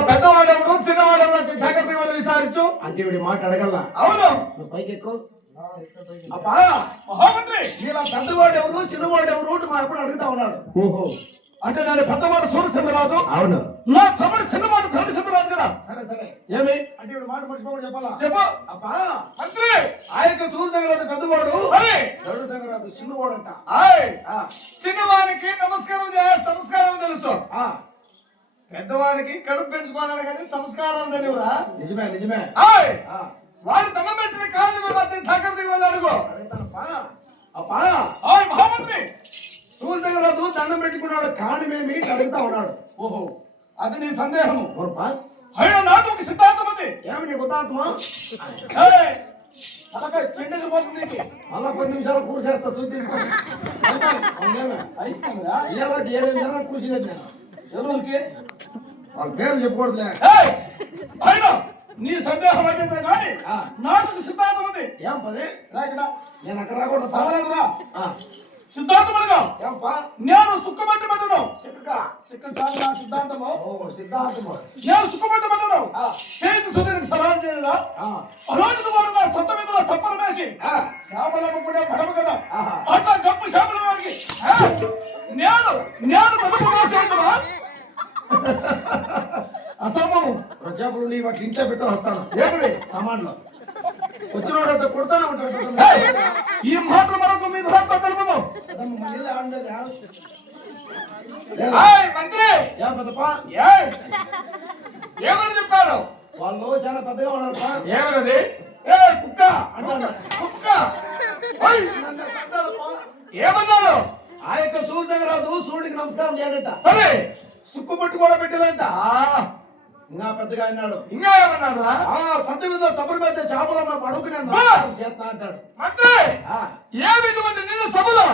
పెద్దవాడెవడు చిన్నవాడెవడు జాగ్రత్తగా వెళ్ళి విచారించు. అంటే వీడి మాట అడగల అవును. పైకి ఎక్కువ. అబ్బా మహామంత్రి! ఇలా పెద్దవాడు ఎవరు చిన్నవాడు ఎవరు మా ఎప్పుడు అడుగుతా ఉన్నాడు. ఓహో. అంటే నేను పెద్దవాడు సూర్యచంద్రరాజు అవును. నా తమ్ముడు చిన్నవాడు ధనుచంద్రరాజు కదా. సరే సరే. ఏమి? అంటే వీడు మాట మర్చిపోకుండా చెప్పాలా? చెప్పు. అబ్బా మంత్రి! ఆ యొక్క సూర్యచంద్రరాజు పెద్దవాడు. సరే. సంగరాజు చిన్నవాడు అంట చిన్నవానికి నమస్కారం చేయ సంస్కారం తెలుసు. ఆ, పెద్దవాడికి కడుపు పెంచుకోవాలని కానీ సంస్కారం తెలియరా నిజమే నిజమే. వాడు దండం పెట్టిన కారణం మధ్య జాగ్రత్తగా వెళ్ళి అడుగు. మహామంత్రి! సూర్యచంద్రరాజు దండం పెట్టుకున్నాడు కాణమేమి అని అడుగుతా ఉన్నాడు. ఓహో అది నీ అయినా నాది ఒక సిద్ధాంతం ఉంది ఏమి నీ గుర్తాత్మ ఏయ్, తలకాయ చెండలు పోతుంది నీకు. మళ్ళా కొన్ని నిమిషాలు కూర్చేస్తా సూది తీసుకొని. వెళ్తాను. అవునేమే? అయిపోయిందా? ఇయ్యాలకి ఏడు నిమిషాలు కూర్చునేది నేను. ఎవరికి వాళ్ళ పేర్లు చెప్పకూడదులే. ఏయ్, అయినా నీ సందేహం అయితే కానీ. నాకు సిద్ధాంతం ఉంది ఏం పది? రా ఇక్కడ. నేను అక్కడ రాకూడదు. పర్వాలేదురా. ఆ, సిద్ధాంతం అనగా నేను సుక్కబట్టి పట్టను కాదు నా సిద్ధాంతము. ఓ సిద్ధాంతము. నేను సుక్కబట్టి పట్టను ఆ. చేతి సూర్యునికి సలహా చేయదా ఆ, రోజు వాడు నా సొంత మీద చప్పలు వేసి ఆ, శ్యామలమ్మ కూడా పడము కదా. ఆహా. అట్లా గప్పు శ్యామలమ్మకి నేను నేను వేసేందువా? అసంభవం ప్రజాపులు నీ వాటి ఇంట్లో పెట్టు వస్తాను. ఏమిటి? సామాన్లు. వచ్చిన వాడు కొడతానే ఉంటాడు! ఈ మాటలు మనకు మన ఇల్లు ఆడలేదు ఏయ్, మంత్రి! ఏం పెద్దపా ఏయ్! ఏమని చెప్పాడు వాళ్ళు చాలా పెద్దగా ఉన్నారు. ఏమన్నది? ఏ కుక్క! అంటాడు కుక్క. ఏమన్నాడు? ఆ యొక్క సూర్యరాజు సూర్యుడికి నమస్కారం చేయడట సరే! సుక్కుబట్టు కూడా పెట్టలేదంట. ఆ, ఇంకా పెద్దగా అన్నాడు. ఇంకా ఏమన్నాడు ఆ సంత మీద చప్పలు పెడితే చేపలు పడుకునే చేస్తా అంటాడు. ఆ, ఏ విధమైన నిన్ను సభలో.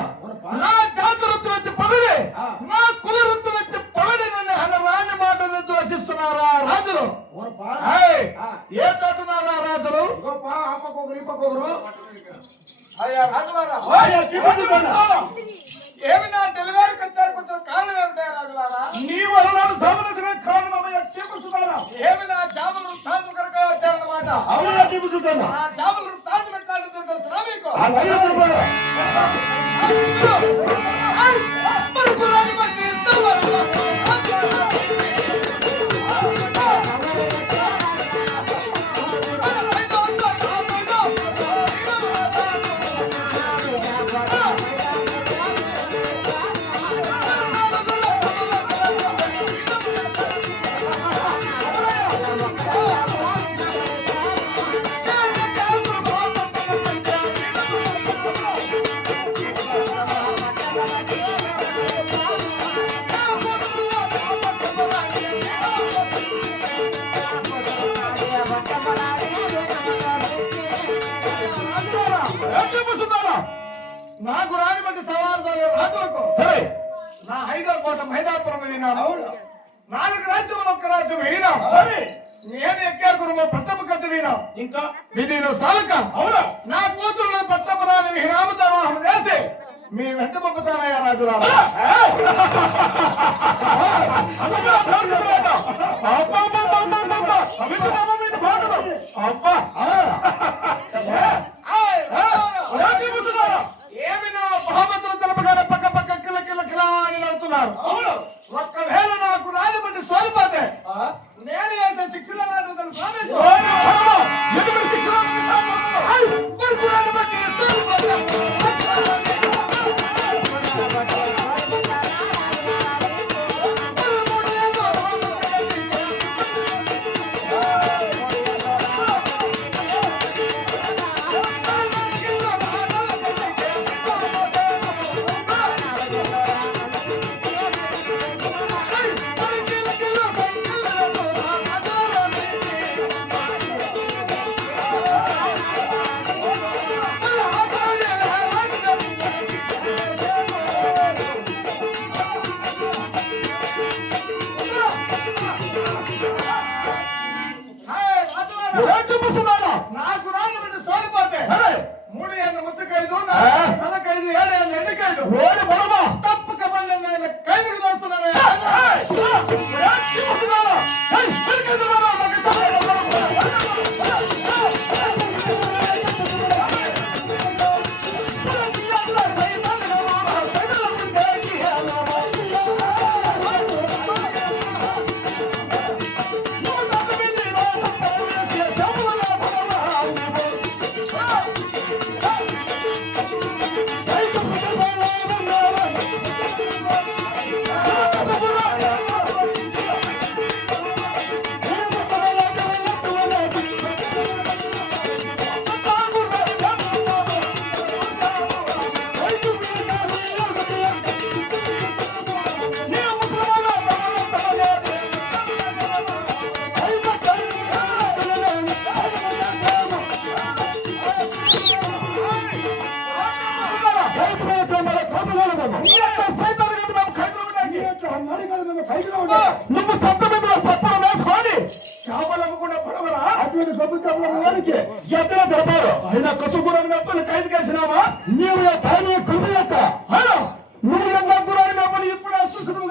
నా జాతి వృత్తి వచ్చి పగడి ఆ. నా కుల వృత్తి వచ్చి పగడి నన్ను హనవాని మాటలు దోషిస్తున్నారా రాజులు? ఏ చోటున్నారా రాజులు? ఇగోప్పా, ఆ పక్కొకరు, ఈ పక్కొకరు. అయ్యా రాజులారా. ఏమి నా డెలివరీకి వచ్చారు కొంచెం కారణం ఏమిటాయా రాజులారా నీ వలన సామరసిన కారణం అమ్మయ్య చేపడుతున్నారా ఏమి నా జాబులు తాజు కనుక వచ్చారన్నమాట అవునా చెబుతున్నాను. ఆ జాబులు తాజు పెట్టాలంటే తెలుసు మీకు నాకు రాని బట్టి సవాలు రాజులకు. నా హైదరాబాద్ హైదరాపురం అవును. నాలుగు రాజ్యములు ఒక్క రాజ్యం సరే నేను ఎక్కారు గురుమ పట్టపు కథ వినా ఇంకా విధిన సాలక అవునా నా కూతురు పట్టపురాన్ని విరామదావాహం చేసి మీ వెంట పంపుతానయ్యా రాజురారా ఏమి నువ్వు సొంతమందిలో చెప్పడం వేసుకొని చేపలమ్మకుండా పడవరా అటువంటి గొప్ప చెప్పడానికి ఎత్తన దొరపారు అయినా కసుగురం నొప్పులు ఖైదు చేసినావా నీవు ధరణి కృపి యొక్క నువ్వు ఎంత గురాన్ని నొప్పులు ఇప్పుడు వస్తున్నావు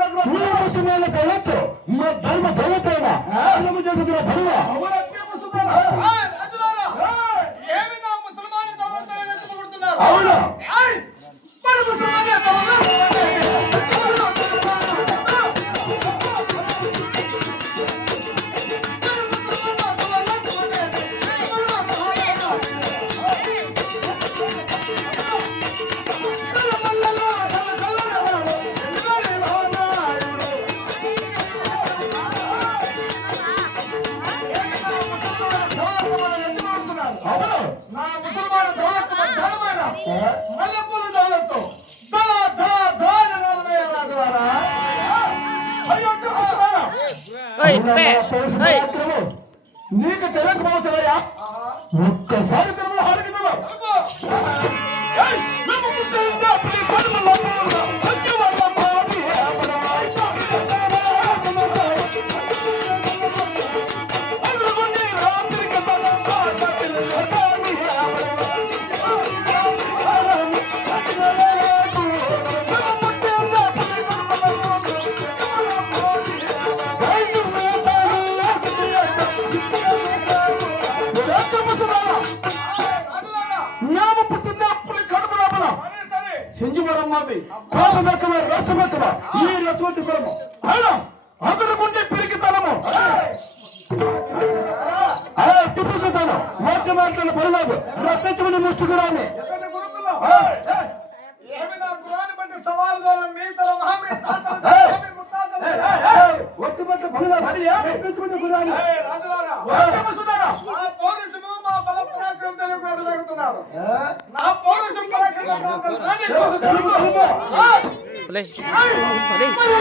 ధర్మ దొరకైనా చేసిన ధర్మ पे नीट चलत भाऊ चला या. సెంజిమరమ్మది కోప మెక్కమ రస మెక్కమ ఈ రసమతి కులము. అయినా అందరి ముందే పిరికితనము అలా టిప్పుతాను వాక్య మాటలను పడలేదు రప్పించమని ముష్టికురాని ఒట్టి పట్ల రప్పించమని కురాని ఏయ్, రాజులారా నా పౌరుషము మా బల పరాక్రమం తెలియగలుగుతున్నారు నా పౌరుషం పరాక్రమం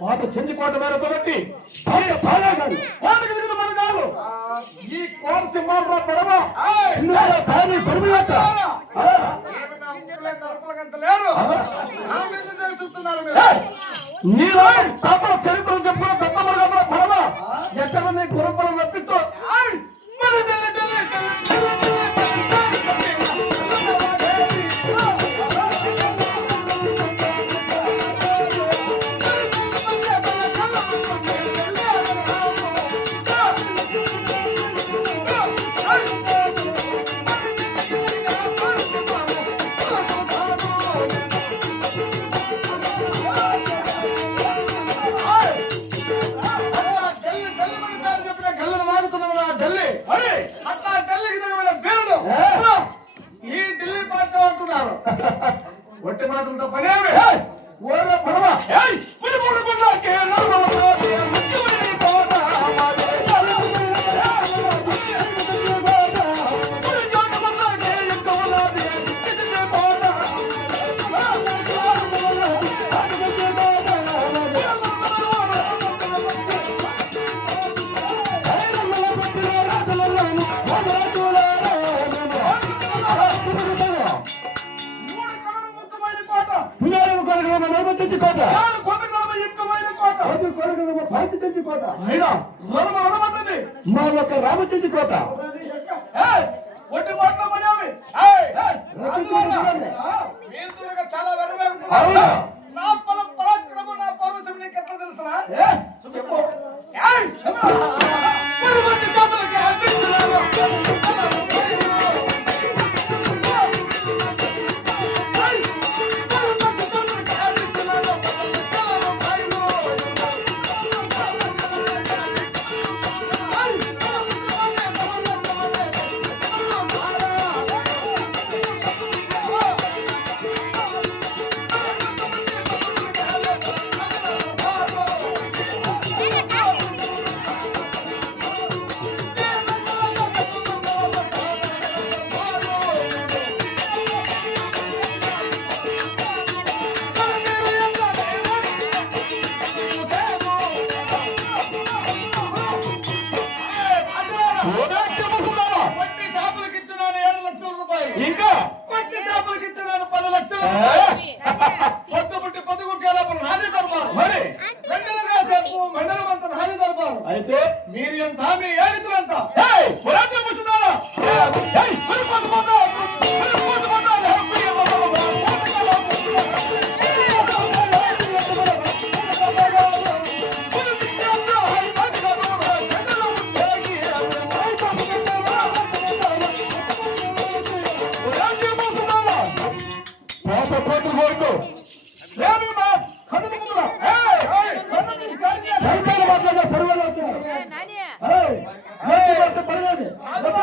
పాత చెందికోట మేరతో బట్టి బాగాడు కోటకి దిగిన మన కాదు. ఈ కోర్సి మాట పడవ. ఇందులో దాని కొడుకు ఏమి నా ముసలే ఢిల్లీ అట్లా ఢిల్లీకి దిగబడిన పేరుడు ఈ ఢిల్లీ పార్టీ అంటున్నారు ఒట్టి మాటలతో పనేమి ఓరే పడవ ఏయ్ చాలా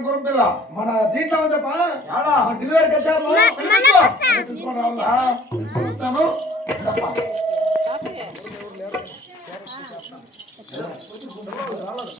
గురం పిల్ల మన దీంట్లో ఉంది ఆడా డెలివరీకి వచ్చాము